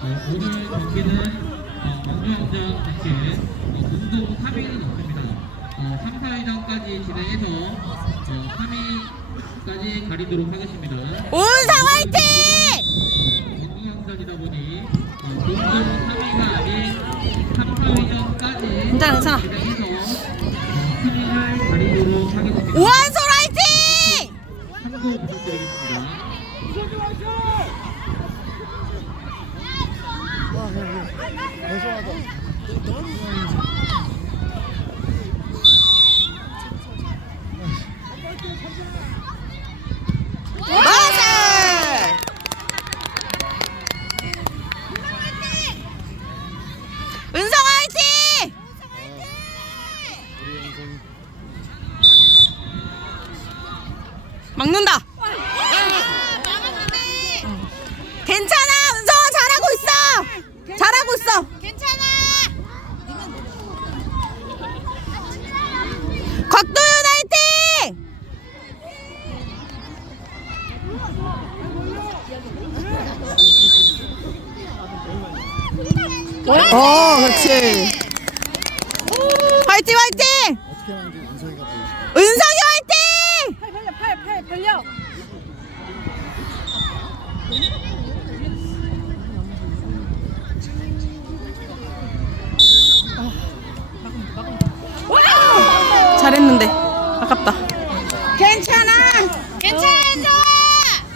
어, 오늘 경기는 어, 왕주왕전 대신 어, 공동 3위는 없습니다. 어, 3, 4위전까지 진행해서 어, 3위까지 가리도록 하겠습니다. 운상 화이팅! 왕주왕전이다 보니 어, 공동 3위가 아닌 3, 4위전까지 괜찮아, 괜찮아. 진행해서 어, 3위를 가리도록 하겠습니다. 오한솔 화이팅! 참고 부탁드리겠습니다. 막는다. 괜찮아, 은성아 잘하고 있어. 잘하고 있어. 괜찮아. 곽도윤 화이팅! 어, 그렇지. 화이팅, 화이팅! 어떻게 하는지 은성이가 보여줄게. 은성이 화이팅! 팔 벌려 팔 팔 벌려. 잘했는데 아깝다. 괜찮아. 괜찮아.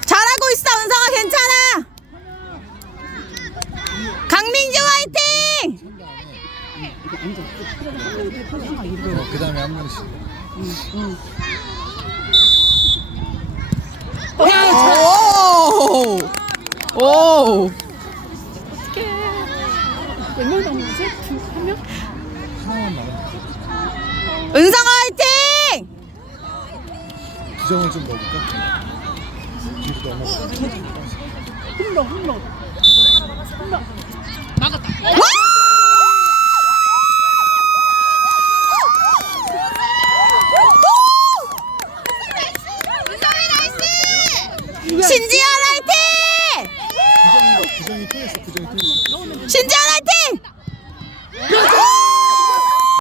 잘하고 있어, 은성아 괜찮아. 강민주 화이팅! 어, 그 다음에 한 명씩. 오! 오! 몇명 남았지? 한 명? 하나만 나가면 은성아 화이팅! 기정을 좀 넣어볼까? 뒤로. 홈런 홈런. 와! 신지현 화이팅! 통했어, 통했어. 신지현 화이팅!